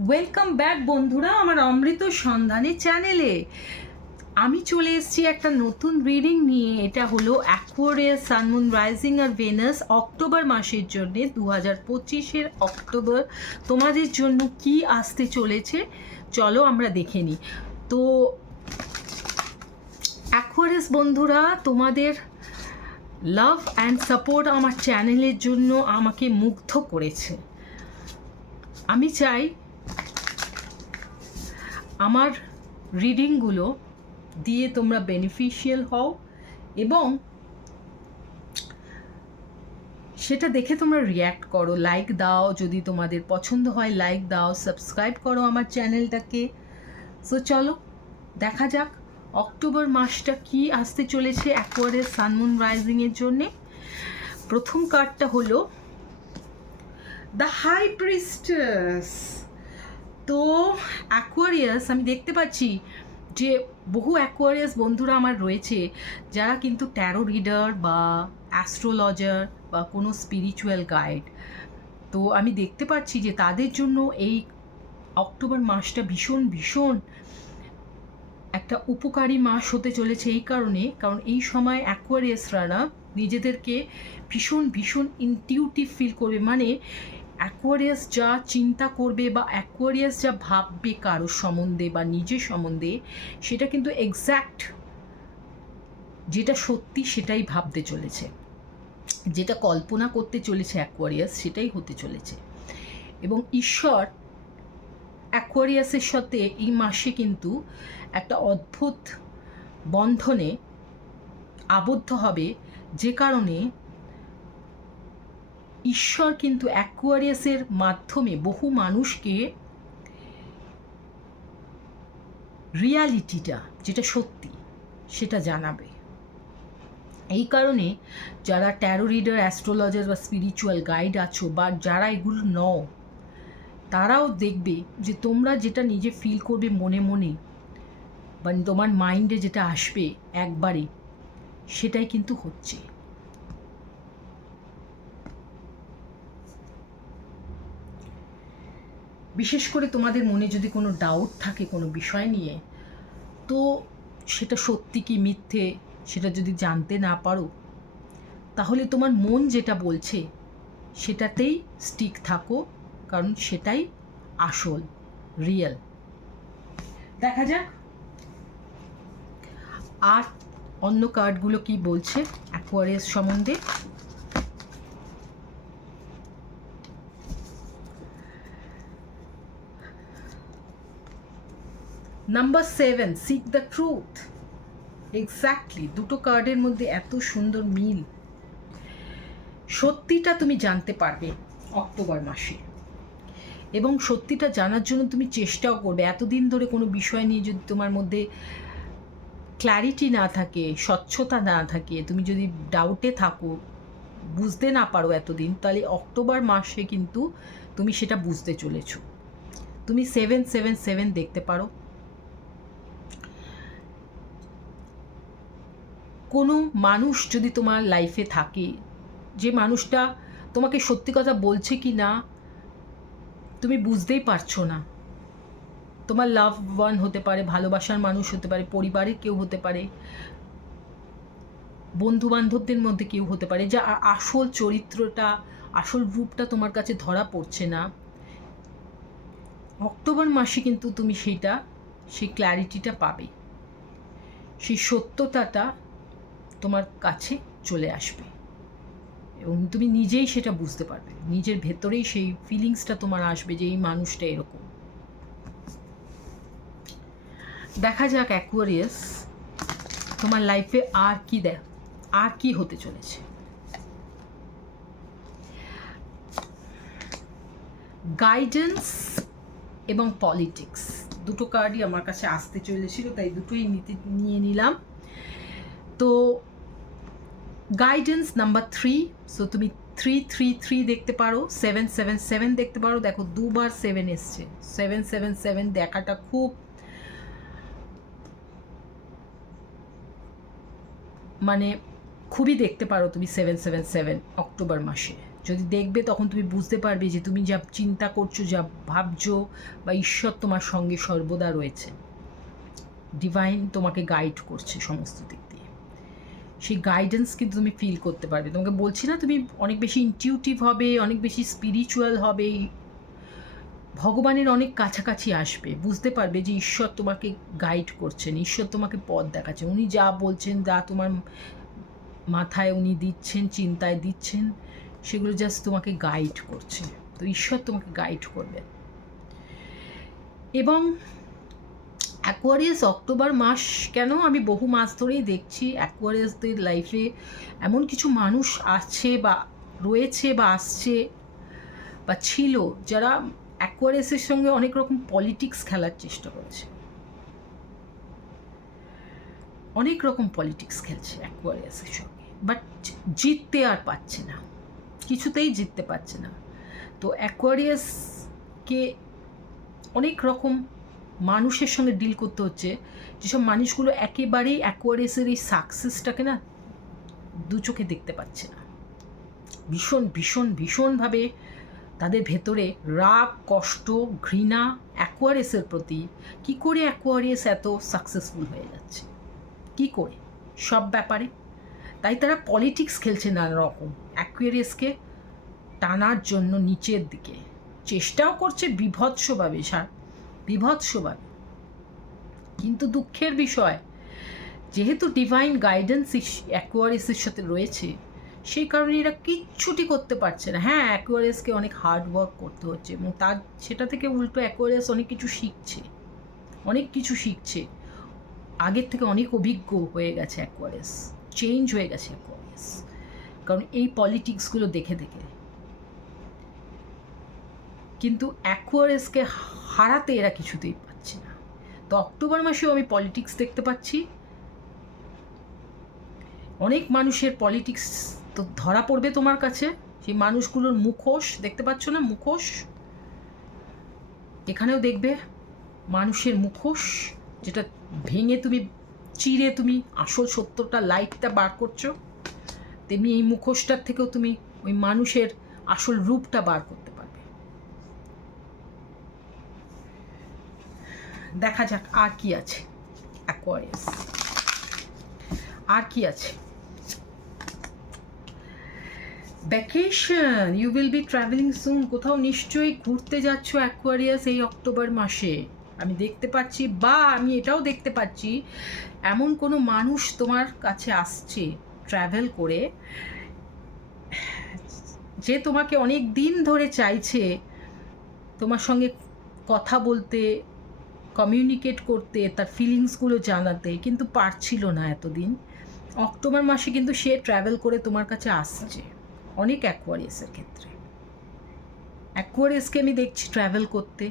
Welcome back বন্ধুরা আমার অমৃত সন্ধানে চ্যানেলে। আমি চলে এসেছি একটা নতুন রিডিং নিয়ে। এটা হলো অ্যাকোয়ারিয়াস সানমুন রাইজিং আর ভেনাস অক্টোবর মাসের জন্য 2025-এর অক্টোবর তোমাদের জন্য কি আসতে চলেছে চলো আমরা দেখে নিই। তো অ্যাকোয়ারিয়াস বন্ধুরা, তোমাদের লাভ অ্যান্ড সাপোর্ট আমার চ্যানেলের জন্য আমাকে মুগ্ধ করেছে। আমি চাই আমার রিডিংগুলো দিয়ে তোমরা বেনিফিশিয়াল হও এবং সেটা দেখে তোমরা রিয়্যাক্ট করো, লাইক দাও, যদি তোমাদের পছন্দ হয় লাইক দাও, সাবস্ক্রাইব করো আমার চ্যানেলটাকে। সো চলো দেখা যাক অক্টোবর মাসটা কি আসতে চলেছে অ্যাকোয়ারিয়াস সানমুন রাইজিংয়ের জন্যে। প্রথম কার্ডটা হলো দ্য হাই প্রিস্টেস। তো অ্যাকোয়ারিয়াস, আমি দেখতে পাচ্ছি যে বহু অ্যাকোয়ারিয়াস বন্ধুরা আমার রয়েছে যারা কিন্তু ট্যারো রিডার বা অ্যাস্ট্রোলজার বা কোনো স্পিরিচুয়াল গাইড। তো আমি দেখতে পাচ্ছি যে তাদের জন্য এই অক্টোবর মাসটা ভীষণ ভীষণ একটা উপকারী মাস হতে চলেছে। এই কারণ এই সময় অ্যাকোয়ারিয়াসরা নিজেদেরকে ভীষণ ভীষণ ইনটিউটিভ ফিল করবে। মানে অ্যাকোয়ারিয়াস যা চিন্তা করবে বা অ্যাকোয়ারিয়াস যা ভাববে কারোর সম্বন্ধে বা নিজের সম্বন্ধে, সেটা কিন্তু এক্স্যাক্ট যেটা সত্যি সেটাই ভাবতে চলেছে, যেটা কল্পনা করতে চলেছে অ্যাকোয়ারিয়াস সেটাই হতে চলেছে। এবং ঈশ্বর অ্যাকোয়ারিয়াসের সাথে এই মাসে কিন্তু একটা অদ্ভুত বন্ধনে আবদ্ধ হবে, যে কারণে ঈশ্বর কিন্তু অ্যাকোয়ারিয়াসের মাধ্যমে বহু মানুষকে রিয়ালিটিটা যেটা সত্যি সেটা জানাবে। এই কারণে যারা ট্যারো রিডার, অ্যাস্ট্রোলজার বা স্পিরিচুয়াল গাইড আছো বা যারা এগুলো নও, তারাও দেখবে যে তোমরা যেটা নিজে ফিল করবে মনে মনে বা তোমার মাইন্ডে যেটা আসবে একবারে, সেটাই কিন্তু হচ্ছে। বিশেষ করে তোমাদের মনে যদি কোনো ডাউট থাকে কোনো বিষয় নিয়ে, তো সেটা সত্যি কি মিথ্যে সেটা যদি জানতে না পারো, তাহলে তোমার মন যেটা বলছে সেটাতেই স্টিক থাকো, কারণ সেটাই আসল, রিয়েল। দেখা যাক আর অন্য কার্ডগুলো কি বলছে অ্যাকোয়ারিয়াস সম্বন্ধে। Number 7, sick the truth. Exactly দুটো কার্ডের মধ্যে এত সুন্দর মিল। সত্যিটা তুমি জানতে পারবে অক্টোবর মাসে, এবং সত্যিটা জানার জন্য তুমি চেষ্টাও করবে। এতদিন ধরে কোনো বিষয় নিয়ে যদি তোমার মধ্যে ক্ল্যারিটি না থাকে, স্বচ্ছতা না থাকে, তুমি যদি ডাউটে থাকো, বুঝতে না পারো এতদিন, তাহলে অক্টোবর মাসে কিন্তু তুমি সেটা বুঝতে চলেছো। তুমি 777 দেখতে পারো। কোনো মানুষ যদি তোমার লাইফে থাকে, যে মানুষটা তোমাকে সত্যি কথা বলছে কি না তুমি বুঝতেই পারছো না। তোমার লাভ ওয়ান হতে পারে, ভালোবাসার মানুষ হতে পারে, পরিবারের কেউ হতে পারে, বন্ধু বান্ধবদের মধ্যে কেউ হতে পারে, যা আসল চরিত্রটা, আসল রূপটা তোমার কাছে ধরা পড়ছে না। অক্টোবর মাসে কিন্তু তুমি সেই ক্ল্যারিটিটা পাবে, সেই সত্যতাটা তোমার কাছে চলে আসবে এবং তুমি নিজেই সেটা বুঝতে পারবে। নিজের ভেতরেই সেই ফিলিংসটা তোমার আসবে যে এই মানুষটা এরকম। দেখা যাক অ্যাকোয়ারিয়াস তোমার লাইফে আর কি হতে চলেছে। গাইডেন্স এবং পলিটিক্স দুটো কার্ডই আমার কাছে আসতে চলেছিল, তাই দুটোই নিয়ে নিলাম। তো গাইডেন্স নাম্বার 3, সো তুমি 333 দেখতে পারো, 777 দেখতে পারো। দেখো দুবার 7 এসছে, 777 দেখাটা খুব মানে খুবই দেখতে পারো তুমি 777 অক্টোবর মাসে। যদি দেখবে তখন তুমি বুঝতে পারবে যে তুমি যা চিন্তা করছো, যা ভাবছো, বা ঈশ্বর তোমার সঙ্গে সর্বদা রয়েছে। ডিভাইন তোমাকে গাইড করছে সমস্ত দিক দিয়ে। সেই গাইডেন্স কিন্তু তুমি ফিল করতে পারবে। তোমাকে বলছি না, তুমি অনেক বেশি ইনটিউটিভ হবে, অনেক বেশি স্পিরিচুয়াল হবে, ভগবানের অনেক কাছাকাছি আসবে, বুঝতে পারবে যে ঈশ্বর তোমাকে গাইড করছেন, ঈশ্বর তোমাকে পথ দেখাচ্ছেন। উনি যা বলছেন, যা তোমার মাথায় উনি দিচ্ছেন, চিন্তায় দিচ্ছেন, সেগুলো জাস্ট তোমাকে গাইড করছে। তো ঈশ্বর তোমাকে গাইড করবে। এবং অ্যাকোয়ারিয়াস অক্টোবর মাস কেন, আমি বহু মাস ধরেই দেখছি অ্যাকোয়ারিয়াসদের লাইফে এমন কিছু মানুষ আছে বা রয়েছে বা আসছে বা ছিল, যারা অ্যাকোয়ারিয়াসের সঙ্গে অনেক রকম পলিটিক্স খেলার চেষ্টা করেছে, অনেক রকম পলিটিক্স খেলছে অ্যাকোয়ারিয়াসের সঙ্গে, বাট জিততে আর পারছে না, কিছুতেই জিততে পারছে না। তো অ্যাকোয়ারিয়াসকে অনেক রকম মানুষের সঙ্গে ডিল করতে হচ্ছে, যেসব মানুষগুলো একেবারেই অ্যাকোয়ারিয়াসের এই সাকসেসটাকে না দু চোখে দেখতে পাচ্ছে না। ভীষণ ভীষণ ভীষণভাবে তাদের ভেতরে রাগ, কষ্ট, ঘৃণা অ্যাকোয়ারিয়াসের প্রতি। কী করে অ্যাকোয়ারিয়াস এত সাকসেসফুল হয়ে যাচ্ছে, কী করে সব ব্যাপারে। তাই তারা পলিটিক্স খেলছে নানা রকম, অ্যাকোয়ারিয়াসকে টানার জন্য নিচের দিকে চেষ্টাও করছে বিভৎসভাবে, বিভৎসভাবে। কিন্তু দুঃখের বিষয়, যেহেতু ডিভাইন গাইডেন্স অ্যাকোয়ারিয়াসের সাথে রয়েছে, সেই কারণে এরা কিচ্ছুটি করতে পারছে না। হ্যাঁ, অ্যাকোয়ারিয়াসকে অনেক হার্ড ওয়ার্ক করতে হচ্ছে, এবং তার সেটা থেকে উল্টো অ্যাকোয়ারিয়াস অনেক কিছু শিখছে, অনেক কিছু শিখছে। আগের থেকে অনেক অভিজ্ঞ হয়ে গেছে অ্যাকোয়ারিয়াস, চেঞ্জ হয়ে গেছে অ্যাকোয়ারিয়াস, কারণ এই পলিটিক্সগুলো দেখে দেখে। কিন্তু অ্যাকোয়ারিয়াসকে হারাতে এরা কিছুতেই পাচ্ছে না। তো অক্টোবর মাসেও আমি পলিটিক্স দেখতে পাচ্ছি, অনেক মানুষের পলিটিক্স তো ধরা পড়বে তোমার কাছে। সেই মানুষগুলোর মুখোশ দেখতে পাচ্ছ না, মুখোশ এখানেও দেখবে, মানুষের মুখোশ, যেটা ভেঙে তুমি চিরে তুমি আসল সত্যটা, লাইটটা বার করছো, তেমনি এই মুখোশটার থেকেও তুমি ওই মানুষের আসল রূপটা বার করতে পারবে। দেখা যাক আর কি আছে অ্যাকোয়ারিয়াস, আর কি আছে। Vacation, you will be traveling soon. কোথাও নিশ্চয়ই ঘুরতে যাচ্ছ অ্যাকোয়ারিয়াস এই অক্টোবর মাসে, আমি দেখতে পাচ্ছি। বা আমি এটাও দেখতে পাচ্ছি, এমন কোনো মানুষ তোমার কাছে আসছে ট্রাভেল করে, যে তোমাকে অনেক দিন ধরে চাইছে তোমার সঙ্গে কথা বলতে, কমিউনিকেট করতে, তার ফিলিংসগুলো জানাতে, কিন্তু পারছিল না এতদিন। অক্টোবর মাসে কিন্তু সে ট্রাভেল করে তোমার কাছে আসছে। অনেক অ্যাকোয়ারিয়াসের ক্ষেত্রে অ্যাকোয়ারিয়াসকে আমি দেখছি ট্রাভেল করতে।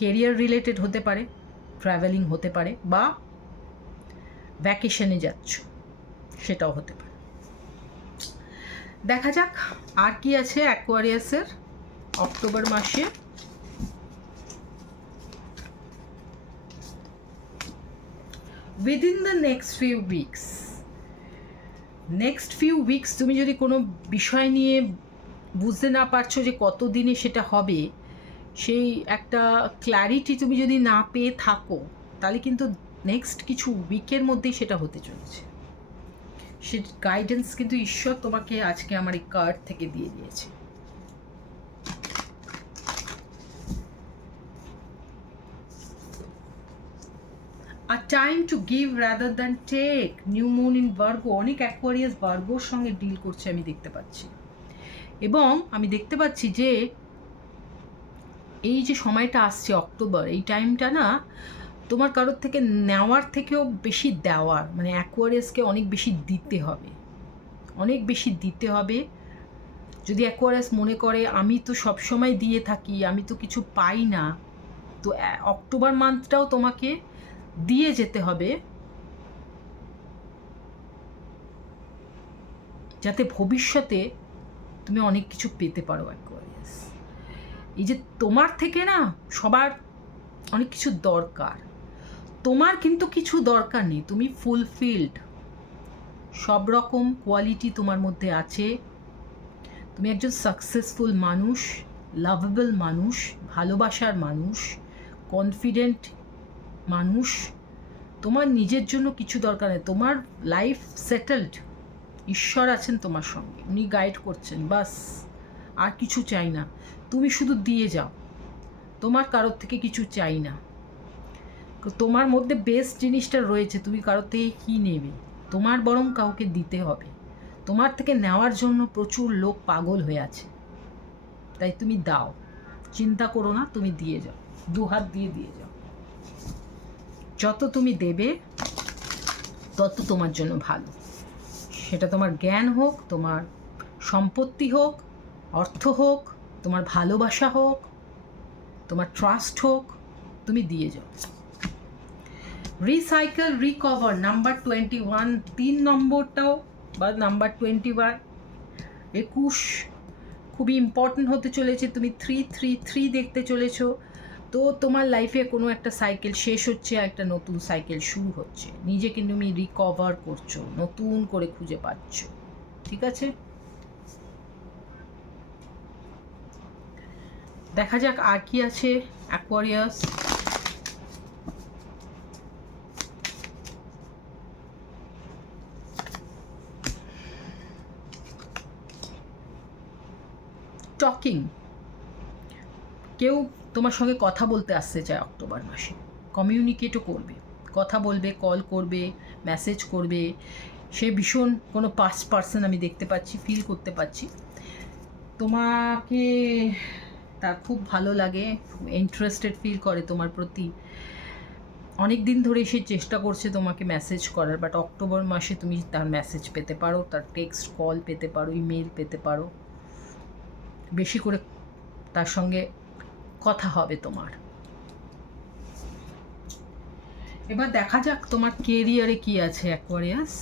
কেরিয়ার রিলেটেড হতে পারে, ট্রাভেলিং হতে পারে, বা ভ্যাকেশনে যাচ্ছ, সেটাও হতে পারে। দেখা যাক আর কি আছে অ্যাকোয়ারিয়াসের অক্টোবর মাসে। Within the next few weeks তুমি যদি কোনো বিষয় নিয়ে বুঝতে না পারছো যে কত দিনে সেটা হবে, সেই একটা ক্ল্যারিটি তুমি যদি না পেয়ে থাকো, তাহলে কিন্তু নেক্সট কিছু উইকের মধ্যেই সেটা হতে চলেছে। সে গাইডেন্স কিন্তু ঈশ্বর তোমাকে আজকে আমার এই কার্ড থেকে দিয়ে দিয়েছে। A time to give rather than take, new moon in Virgo. অনেক অ্যাকোয়ারিয়াস ভার্গোর সঙ্গে ডিল করছে আমি দেখতে পাচ্ছি। এবং আমি দেখতে পাচ্ছি যে এই যে সময়টা আসছে অক্টোবর, এই টাইমটা না তোমার কারোর থেকে নেওয়ার থেকেও বেশি দেওয়ার, মানে অ্যাকোয়ারিয়াসকে অনেক বেশি দিতে হবে, অনেক বেশি দিতে হবে। যদি অ্যাকোয়ারিয়াস মনে করে আমি তো সবসময় দিয়ে থাকি, আমি তো কিছু পাই না, তো অক্টোবর মান্থটাও তোমাকে দিয়ে যেতে হবে, যাতে ভবিষ্যতে তুমি অনেক কিছু পেতে পারো অ্যাকোয়ারিয়াস। এই যে তোমার থেকে না সবার অনেক কিছু দরকার, তোমার কিন্তু কিছু দরকার নেই, তুমি ফুলফিলড, সব রকম কোয়ালিটি তোমার মধ্যে আছে। তুমি একজন সাকসেসফুল মানুষ, লাভেবল মানুষ, ভালোবাসার মানুষ, কনফিডেন্ট মানুষ। তোমার নিজের জন্য কিছু দরকার নেই, তোমার লাইফ সেটেলড। ঈশ্বর আছেন তোমার সঙ্গে, উনি গাইড করছেন, বাস আর কিছু চাই না। তুমি শুধু দিয়ে যাও, তোমার কারোর থেকে কিছু চাই না। তোমার মধ্যে বেস্ট জিনিসটা রয়েছে, তুমি কারোর থেকে কী নেবে? তোমার বরং কাউকে দিতে হবে। তোমার থেকে নেওয়ার জন্য প্রচুর লোক পাগল হয়ে আছে, তাই তুমি দাও, চিন্তা করো না, তুমি দিয়ে যাও, দুহাত দিয়ে দিয়ে যাও। যত তুমি দেবে তত তোমার জন্য ভালো। সেটা তোমার জ্ঞান হোক, তোমার সম্পত্তি হোক, অর্থ হোক, তোমার ভালোবাসা হোক, তোমার ট্রাস্ট হোক, তুমি দিয়ে যাও। রিসাইকেল, রিকভার, নাম্বার 21, 3 নম্বরটাও বা নাম্বার 21, 21 খুবই ইম্পর্টেন্ট হতে চলেছে। তুমি 333 দেখতে চলেছো। তো তোমার লাইফে কোনো একটা সাইকেল শেষ হচ্ছে, একটা নতুন সাইকেল শুরু হচ্ছে। নিজেকে তুমি রিকভার করছো, নতুন করে খুঁজে পাচ্ছ। ঠিক আছে, দেখা যাক আর কি আছে অ্যাকোয়ারিয়াস। টকিং, কেউ তোমার সঙ্গে কথা বলতে আসতে চায় অক্টোবর মাসে, কমিউনিকেটও করবে, কথা বলবে, কল করবে, মেসেজ করবে। সে ভীষণ কোনো পাস্ট পার্সন আমি দেখতে পাচ্ছি, ফিল করতে পাচ্ছি। তোমাকে তার খুব ভালো লাগে, ইন্টারেস্টেড ফিল করে তোমার প্রতি। অনেক দিন ধরে সে চেষ্টা করছে তোমাকে মেসেজ করার, বাট অক্টোবর মাসে তুমি তার মেসেজ পেতে পারো, তার টেক্সট কল পেতে পারো, ইমেল পেতে পারো। বেশি করে তার সঙ্গে কথা হবে তোমার। এবার দেখা যাক তোমার কেরিয়ারে কি আছে অ্যাকোয়ারিয়াস।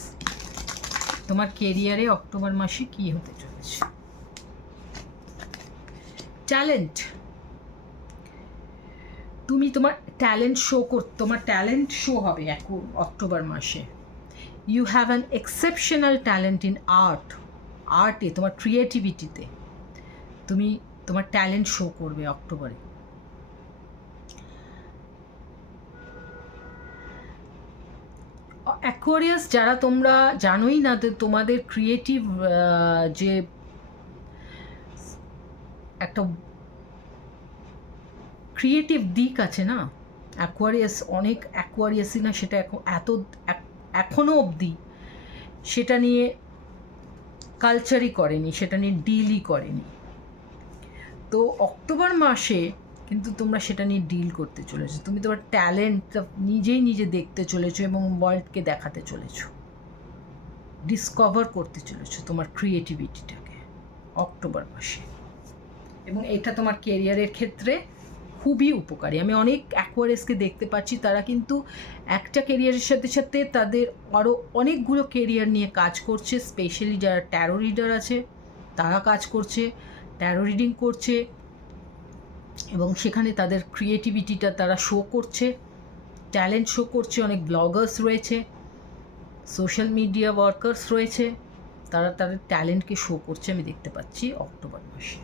তোমার কেরিয়ারে অক্টোবর মাসে কি হতে চলেছে? ট্যালেন্ট, তুমি তোমার ট্যালেন্ট শো তোমার ট্যালেন্ট শো হবে এখন অক্টোবর মাসে। You have an exceptional talent in আর্টে, তোমার ক্রিয়েটিভিটিতে তুমি তোমার ট্যালেন্ট শো করবে অক্টোবরে। অ্যাকোয়ারিয়াস যারা তোমরা জানোই না, তোমাদের ক্রিয়েটিভ যে একটা ক্রিয়েটিভ দিক আছে না অ্যাকোয়ারিয়াস, অনেক অ্যাকোয়ারিয়াসই না সেটা এখনও অবধি সেটা নিয়ে কালচারই করেনি, সেটা নিয়ে ডিলই করেনি। তো অক্টোবর মাসে কিন্তু তোমরা সেটা নিয়ে ডিল করতে চলেছো। তুমি তোমার ট্যালেন্টটা নিজে দেখতে চলেছো এবং ওয়ার্ল্ডকে দেখাতে চলেছো, ডিসকভার করতে চলেছো তোমার ক্রিয়েটিভিটিটাকে অক্টোবর মাসে। এবং এটা তোমার কেরিয়ারের ক্ষেত্রে খুবই উপকারী। আমি অনেক অ্যাকোয়ারিয়াসকে দেখতে পাচ্ছি, তারা কিন্তু একটা কেরিয়ারের সাথে সাথে তাদের আরও অনেকগুলো কেরিয়ার নিয়ে কাজ করছে। স্পেশালি যারা ট্যারো রিডার আছে তারা কাজ করছে, ট্যারো রিডিং করছে এবং সেখানে তাদের ক্রিয়েটিভিটিটা তারা শো করছে, ট্যালেন্ট শো করছে। অনেক ব্লগার্স রয়েছে, সোশ্যাল মিডিয়া ওয়ার্কার্স রয়েছে, তারা তাদের ট্যালেন্টকে শো করছে আমি দেখতে পাচ্ছি অক্টোবর মাসে।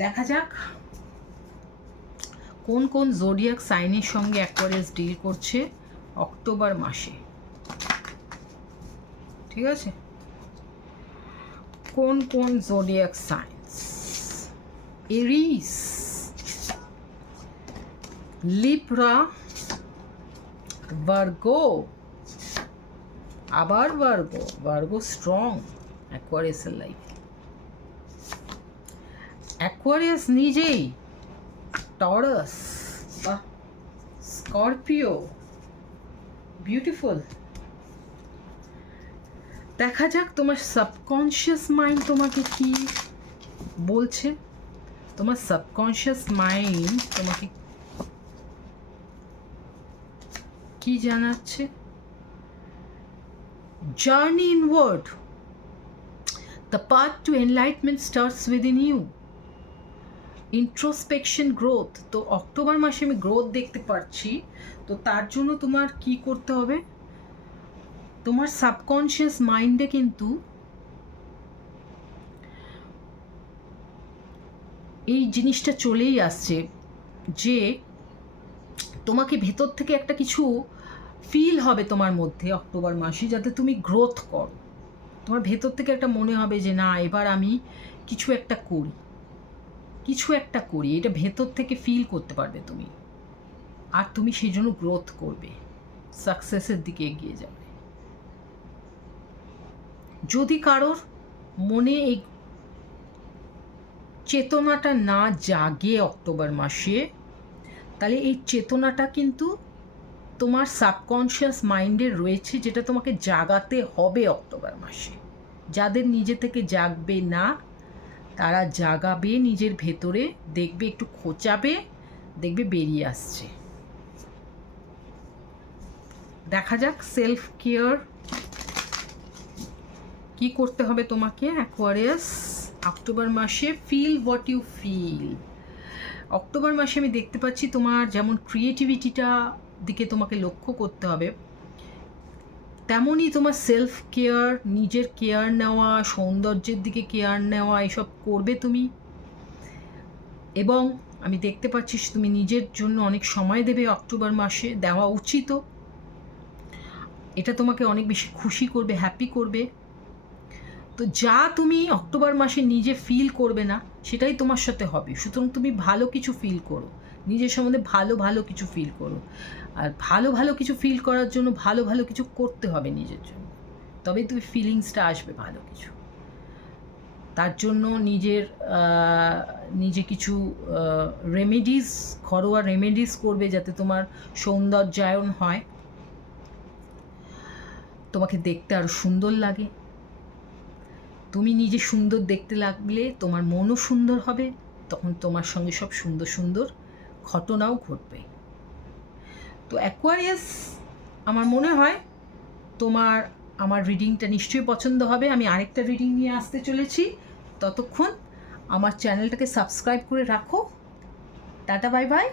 দেখা যাক কোন কোন জোডিয়াক সাইনের সঙ্গে অ্যাকোয়ারিয়াস ডিল করছে অক্টোবর মাসে। ঠিক আছে, কোন কোন জোডিয়াক সাইন্স? এরিস, লিব্রা, ভার্গো, আবার ভার্গো স্ট্রং অ্যাকোয়ারিয়াসের লাইফে। অ্যাকোয়ারিয়াস নিজেই, টরাস বা স্করপিও, বিউটিফুল। দেখা যাক তোমার সাবকনশিয়াস মাইন্ড তোমাকে কি বলছে। তোমার সাবকনশিয়াস মাইন্ড তোমাকে কি জানাচ্ছে? Journey inward, the path to enlightenment starts within you. Introspection, growth. তো অক্টোবর মাসে আমি গ্রোথ দেখতে পাচ্ছি। তো তার জন্য তোমার কি করতে হবে? তোমার সাবকনশিয়াস মাইন্ডে কিন্তু এই জিনিসটা চলেই আসছে যে তোমাকে ভেতর থেকে একটা কিছু ফিল হবে তোমার মধ্যে অক্টোবর মাসে, যাতে তুমি গ্রোথ করো। তোমার ভেতর থেকে একটা মনে হবে যে না, এবার আমি কিছু একটা করি, এটা ভেতর থেকে ফিল করতে পারবে তুমি, আর তুমি সেই জন্য গ্রোথ করবে, সাকসেসের দিকে এগিয়ে যাবে। যদি কারোর মনে এই চেতনাটা না জাগে অক্টোবর মাসে, তাহলে এই চেতনাটা কিন্তু তোমার সাবকনশিয়াস মাইন্ডে রয়েছে, যেটা তোমাকে জাগাতে হবে অক্টোবর মাসে। যাদের নিজে থেকে জাগবে না, তারা জাগাবে নিজের ভেতরে, দেখবে একটু খোঁচাবে, দেখবে বেরিয়ে আসছে। দেখা যাক সেলফ কেয়ার কি করতে হবে তোমাকে অ্যাকোয়ারিয়াস অক্টোবর মাসে। Feel what you feel. October মাসে আমি দেখতে পাচ্ছি তোমার যেমন ক্রিয়েটিভিটিটা দিকে তোমাকে লক্ষ্য করতে হবে, তেমনই তোমার সেলফ কেয়ার, নিজের কেয়ার নেওয়া, সৌন্দর্যের দিকে কেয়ার নেওয়া, এসব করবে তুমি। এবং আমি দেখতে পাচ্ছি তুমি নিজের জন্য অনেক সময় দেবে অক্টোবর মাসে, দেওয়া উচিতও। এটা তোমাকে অনেক বেশি খুশি করবে, হ্যাপি করবে। তো যা তুমি অক্টোবর মাসে নিজে ফিল করবে না, সেটাই তোমার সাথে হবে। সুতরাং তুমি ভালো কিছু ফিল করো, নিজের সম্বন্ধে ভালো কিছু ফিল করো। আর ভালো কিছু ফিল করার জন্য ভালো কিছু করতে হবে নিজের জন্য, তবেই তুমি ফিলিংসটা আসবে ভালো কিছু। তার জন্য নিজে কিছু রেমেডিস, ঘরোয়া রেমেডিস করবে, যাতে তোমার সৌন্দর্যায়ন হয়, তোমাকে দেখতে আরও সুন্দর লাগে। তুমি নিজে সুন্দর দেখতে লাগলে তোমার মনও সুন্দর হবে, তখন তোমার সঙ্গে সব সুন্দর ঘটনাও ঘটবে। তো অ্যাকোয়ারিয়াস, আমার মনে হয় তোমার আমার রিডিংটা নিশ্চয়ই পছন্দ হবে। আমি আরেকটা রিডিং নিয়ে আসতে চলেছি, ততক্ষণ আমার চ্যানেলটাকে সাবস্ক্রাইব করে রাখো। Tata, bye bye.